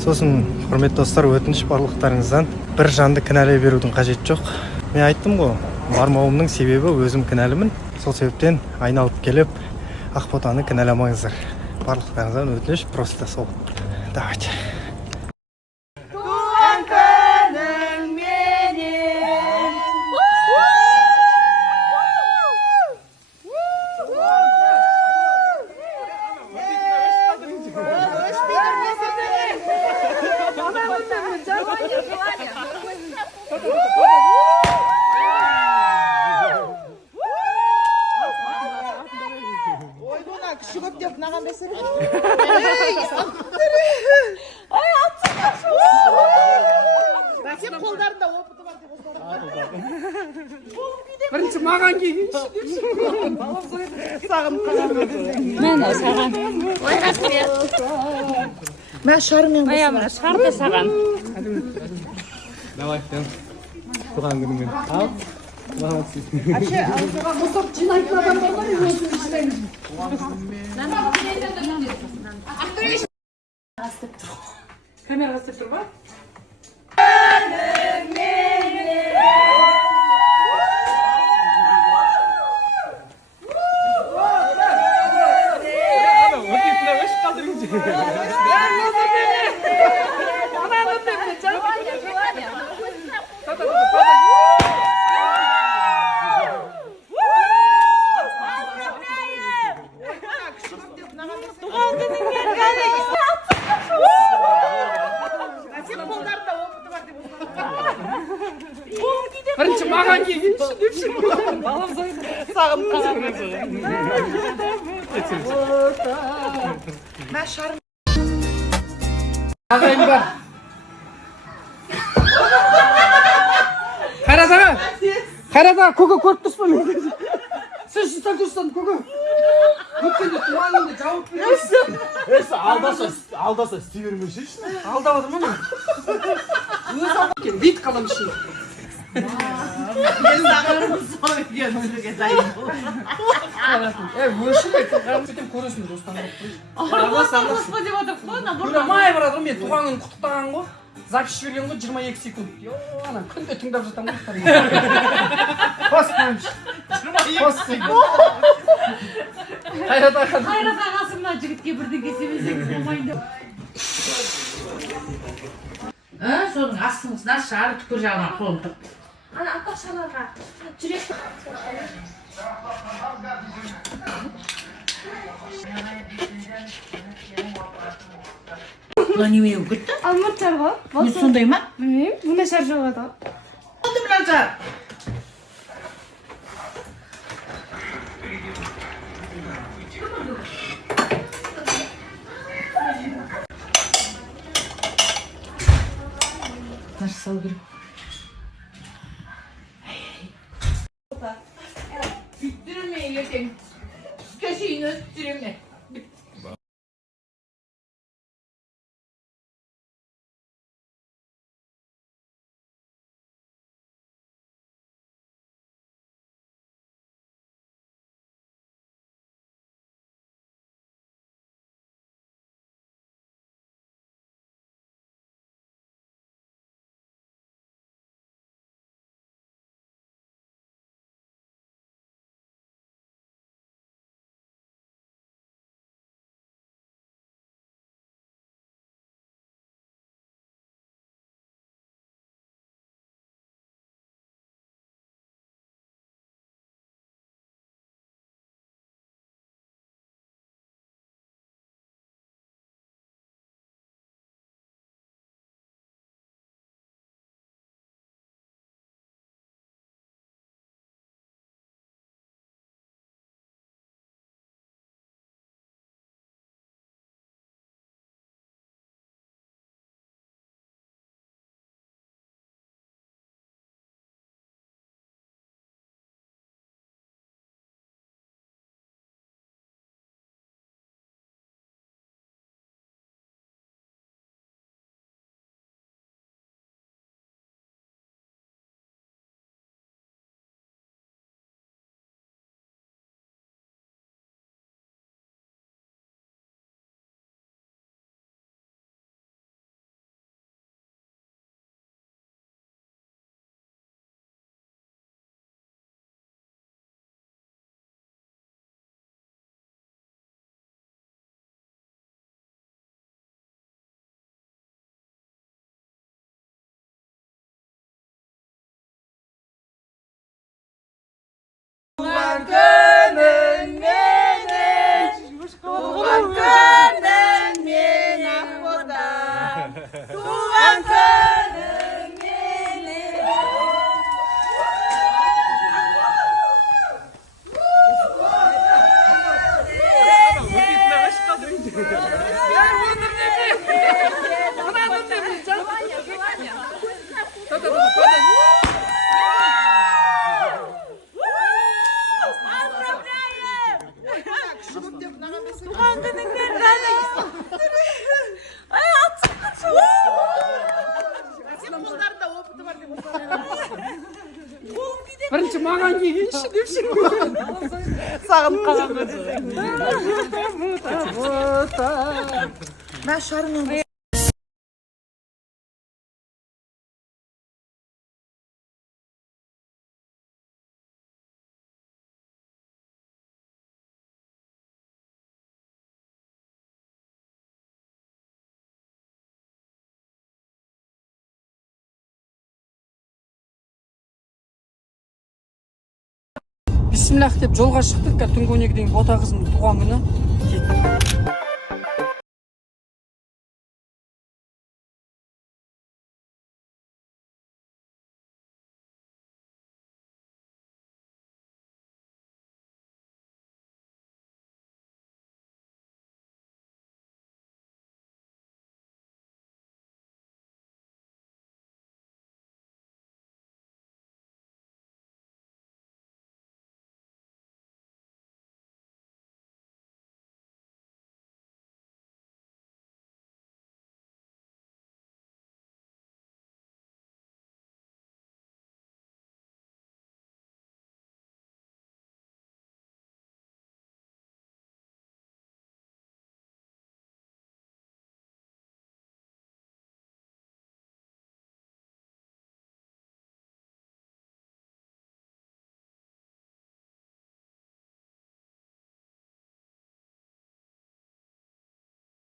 Сосын, құрметті достар, өтініш барлықтарыңыздан бір жанды кінәлай берудің қажеті жоқ. Мен айттым ғой, бармауымның себебі өзім кінәлімін. Сол себептен айналып келіп, Ақботаны кінәламаңыздар. Барлықтарыңыздан өтініш просто сол. Давайте. Kişi köp yok, nağam besir. Sen kollarında oputu var diye Birinchi mağan keyin. sağım kalan. Mana саған. Ой, рахмет. Мен шармен Мына шар да саған. Давай, туған күніңмен. Ал. Вообще, мусор жинайтын адамдар бар, өзім іштеймін. Камера істеп тұр ма? Sen kollarında oputu var diye Birinchi mağan keyin депші. Балам зойды. sağım kalan. Ben şarm. Ағайын бар. Қарасаға. Қарасаға, көке көріп тұрсыз ба мен? Сіз шыстан тұрсыз, көке. Өткенде туғаныңды жауып бересің. Алдаса істей бермеші. Алдап отыр ма мен? Өзі алдап екен, бейт қалам ішіне. Өшіме, сөйтем көресің достан Қоспа деп отыр ғой, набор. май барады ғой, мен туғанын құттықтаған ғой. Запись жіберген ғой, 22 секунд. Ана, күнде тыңдап жатамын ғой. Қос секунд. Қайрат аға. Қайрат ағасы мына жігітке бірдеңе семесеңіз болмайын деп. Соның астыңызда шар түкір жағынан қолым тұр. Ана апа шаларға жүрек. Бұл неме өкітті? Алматар ғой. Не сондай ма? Білмеймін, бұнда шар жоқ еді. Oldu mu Nazar? Nasıl salgın? Bitirmeyin yedim. Köşeyi öttürümle. Бірінші маған келгенші депші. Сағынып қалған ба. Бисмиллах деп жолға шықтық. Түнгі 12-ден бота қызымның туған күні.